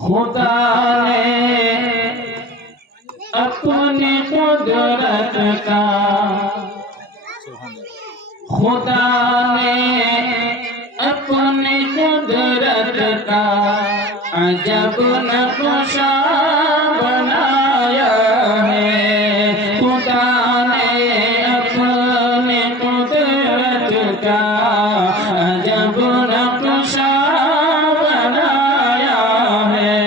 خدا نے اپنی قدرت کا خدا نے اپنی قدرت کا عجب نقشہ بنایا ہے خدا نے اپنی قدرت کا عجب نقشہ بنایا ہے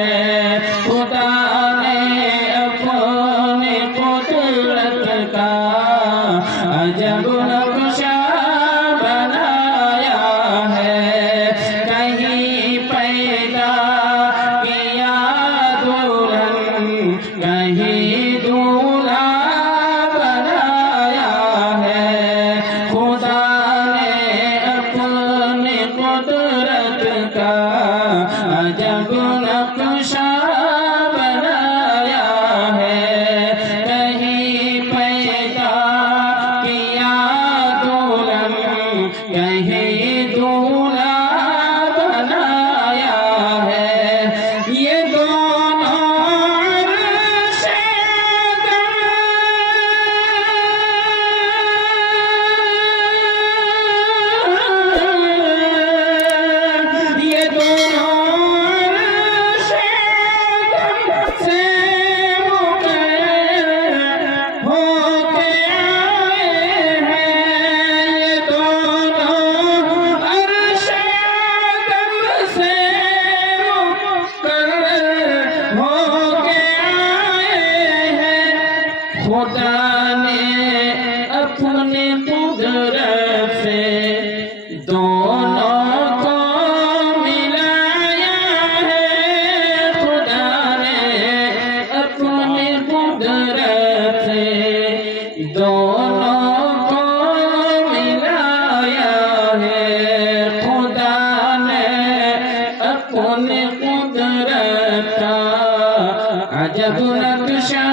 خدا نے اپنی قدرت کا عجب نقشہ بنایا ہے کہیں پیدا کیا دلہن کہیں دولہا بنایا ہے خدا نے اپنی قدرت کا عجب نقشہ بنایا ہے کہیں پیدا کیا دلہن کہیں دولہا بنایا ہے یہ دونوں عرش یہ دونوں عرش سے مقرر ہو کے آئے ہیں یہ دونوں عرش سے مقرر ہو کے آئے ہیں خدا نے اپنی قدرت سے دونوں کو ملایا ہے خدا نے اپنی قدرت سے دونوں کو ملایا ہے خدا نے اپنی قدرت کا عجب نقشہ